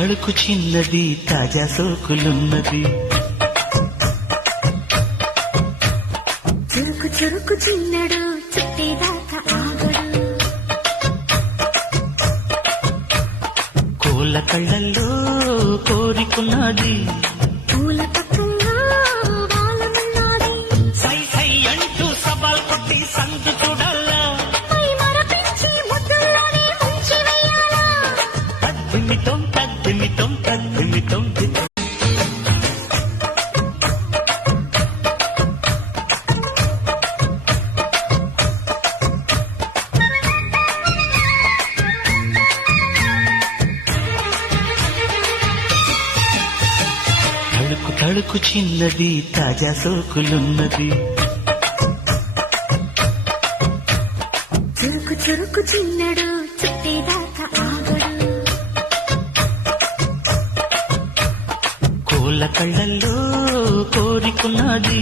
తళుకు చిన్నది తాజా సోకులున్నది చురుకు చురుకు చిన్నడు చుట్టేదాకా ఆగడు కోళ్ళ కళ్ళల్లో కోరికున్నది పూల పక్కల్లో వాలమన్నది సై సై అంటూ సవాల్ కొట్టి సందు చూడాలా పై మరపించి ముద్దుల్లోనే ముంచి వెయ్యాలా తద్దిమితం తద్దిమితం తద్దిమితం తళుకు తళుకు చిన్నది తాజా సోకులున్నది చురుకు చురుకు చిన్నడు చుట్టేదాకా ఆగడు కోళ్ళ కళ్ళల్లో కోరికున్నది